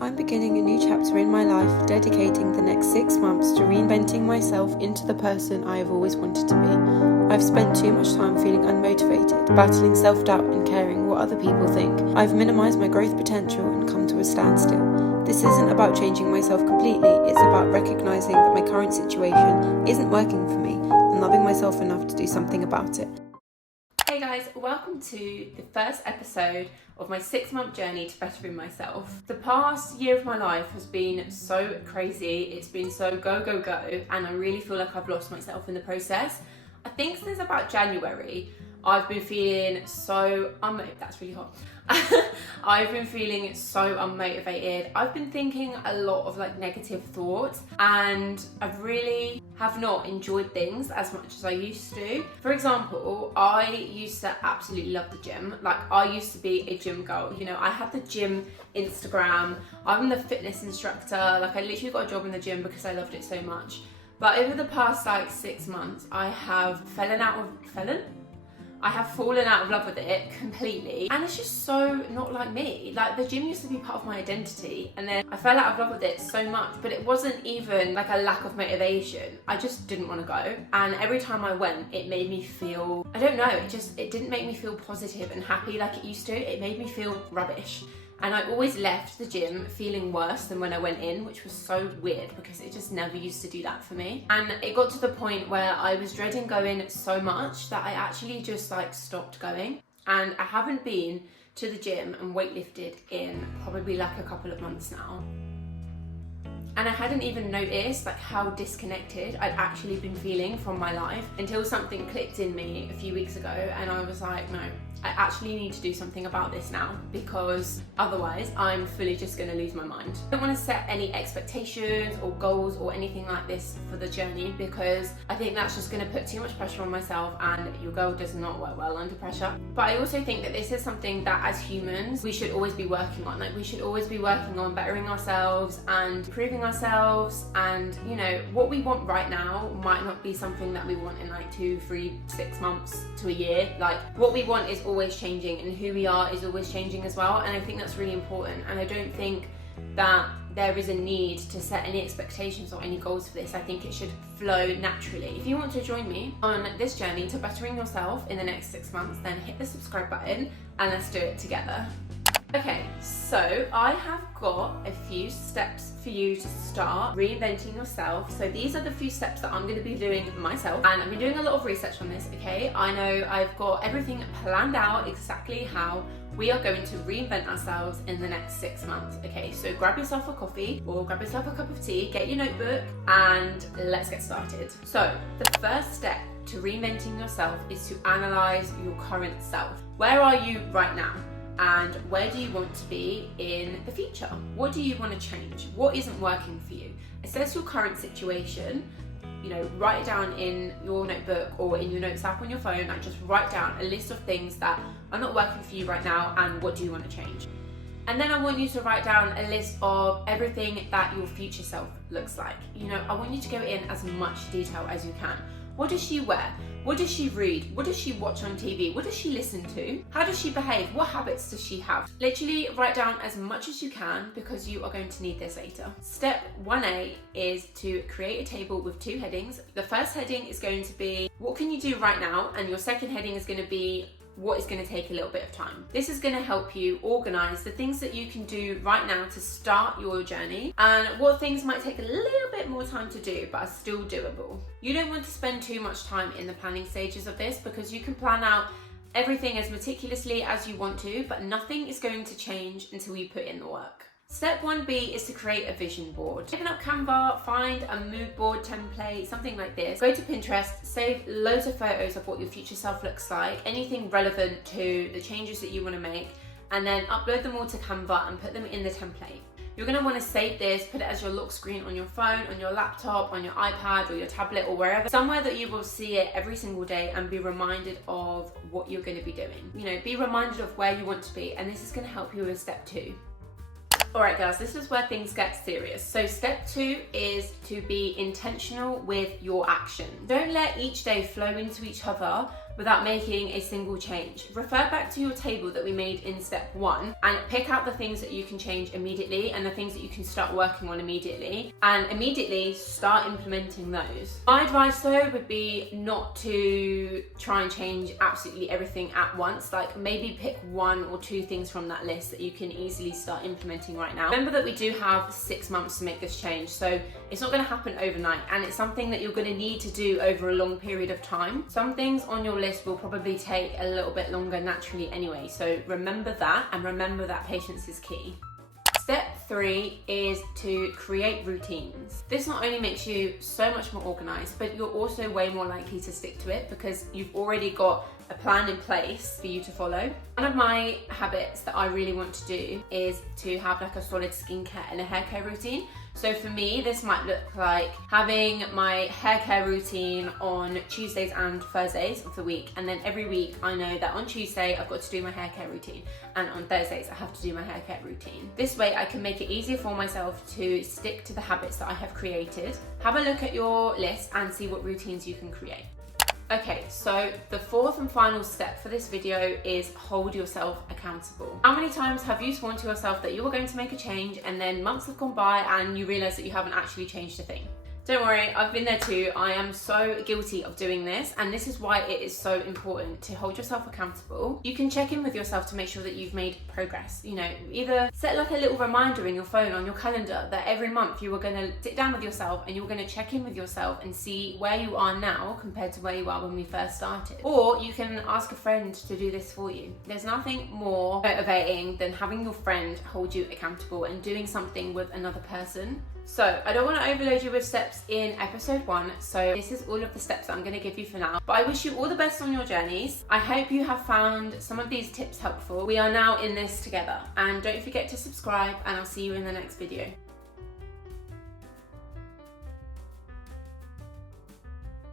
I'm beginning a new chapter in my life, dedicating the next 6 months to reinventing myself into the person I have always wanted to be. I've spent too much time feeling unmotivated, battling self-doubt and caring what other people think. I've minimised my growth potential and come to a standstill. This isn't about changing myself completely, it's about recognising that my current situation isn't working for me and loving myself enough to do something about it. Hey guys, welcome to the first episode of my 6-month journey to bettering myself. The past year of my life has been so crazy, it's been so go, and I really feel like I've lost myself in the process. I think since about January, I've been feeling so that's really hot. I've been feeling so unmotivated. I've been thinking a lot of negative thoughts, and I really have not enjoyed things as much as I used to. For example, I used to absolutely love the gym. I used to be a gym girl. I had the gym Instagram. I'm the fitness instructor. I literally got a job in the gym because I loved it so much. But over the past 6 months, I have fallen out of love with it completely, and it's just so not like me. The gym used to be part of my identity, and then I fell out of love with it so much, but it wasn't even a lack of motivation. I just didn't want to go, and every time I went, it made me feel, I don't know, it didn't make me feel positive and happy like it used to. It made me feel rubbish. And I always left the gym feeling worse than when I went in, which was so weird because it just never used to do that for me. And it got to the point where I was dreading going so much that I actually just stopped going. And I haven't been to the gym and weightlifted in probably a couple of months now. And I hadn't even noticed how disconnected I'd actually been feeling from my life until something clicked in me a few weeks ago, and I was like, no, I actually need to do something about this now, because otherwise I'm fully just going to lose my mind. I don't want to set any expectations or goals or anything like this for the journey, because I think that's just going to put too much pressure on myself, and your girl does not work well under pressure. But I also think that this is something that as humans we should always be working on. We should always be working on bettering ourselves and improving ourselves, and what we want right now might not be something that we want in 2, 3, 6 months to a year. What we want is always changing, and who we are is always changing as well, and I think that's really important. And I don't think that there is a need to set any expectations or any goals for this. I think it should flow naturally. If you want to join me on this journey to bettering yourself in the next 6 months, then hit the subscribe button and let's do it together. Okay, so I have got a few steps for you to start reinventing yourself. So these are the few steps that I'm going to be doing myself, and I've been doing a lot of research on this, okay? I know I've got everything planned out exactly how we are going to reinvent ourselves in the next 6 months, okay? So grab yourself a coffee or grab yourself a cup of tea, get your notebook, and let's get started. So the first step to reinventing yourself is to analyze your current self. Where are you right now? And where do you want to be in the future? What do you want to change? What isn't working for you? Assess your current situation. Write it down in your notebook or in your notes app on your phone, and just write down a list of things that are not working for you right now, and what do you want to change. And then I want you to write down a list of everything that your future self looks like. I want you to go in as much detail as you can. What does she wear? What does she read? What does she watch on TV? What does she listen to? How does she behave? What habits does she have? Literally write down as much as you can, because you are going to need this later. Step 1A is to create a table with 2 headings. The first heading is going to be, what can you do right now? And your second heading is going to be, what is going to take a little bit of time. This is going to help you organize the things that you can do right now to start your journey, and what things might take a little bit more time to do but are still doable. You don't want to spend too much time in the planning stages of this, because you can plan out everything as meticulously as you want to, but nothing is going to change until you put in the work. Step 1B is to create a vision board. Open up Canva, find a mood board template, something like this. Go to Pinterest, save loads of photos of what your future self looks like, anything relevant to the changes that you want to make, and then upload them all to Canva and put them in the template. You're going to want to save this, put it as your lock screen on your phone, on your laptop, on your iPad or your tablet or wherever, somewhere that you will see it every single day and be reminded of what you're going to be doing. Be reminded of where you want to be, and this is going to help you with step 2. Alright girls, this is where things get serious. So step 2 is to be intentional with your action. Don't let each day flow into each other without making a single change. Refer back to your table that we made in step 1 and pick out the things that you can change immediately and the things that you can start working on immediately, and immediately start implementing those. My advice though would be not to try and change absolutely everything at once. Like, maybe pick 1 or 2 things from that list that you can easily start implementing right now. Remember that we do have 6 months to make this change, so it's not going to happen overnight, and it's something that you're going to need to do over a long period of time. Some things on your list will probably take a little bit longer naturally anyway, so remember that, and remember that patience is key. Step 3 is to create routines. This not only makes you so much more organized, but you're also way more likely to stick to it because you've already got a plan in place for you to follow. One of my habits that I really want to do is to have like a solid skincare and a hair care routine. So for me, this might look like having my hair care routine on Tuesdays and Thursdays of the week. And then every week I know that on Tuesday I've got to do my hair care routine. And on Thursdays I have to do my hair care routine. This way I can make it easier for myself to stick to the habits that I have created. Have a look at your list and see what routines you can create. Okay, so the 4th and final step for this video is hold yourself accountable. How many times have you sworn to yourself that you were going to make a change and then months have gone by and you realise that you haven't actually changed a thing? Don't worry, I've been there too. I am so guilty of doing this, and this is why it is so important to hold yourself accountable. You can check in with yourself to make sure that you've made progress. You know, either set like a little reminder in your phone, on your calendar, that every month you were going to sit down with yourself and you were going to check in with yourself and see where you are now compared to where you are when we first started. Or you can ask a friend to do this for you. There's nothing more motivating than having your friend hold you accountable and doing something with another person. So I don't want to overload you with steps in episode 1, so this is all of the steps that I'm going to give you for now. But I wish you all the best on your journeys. I hope you have found some of these tips helpful. We are now in this together, and don't forget to subscribe, and I'll see you in the next video.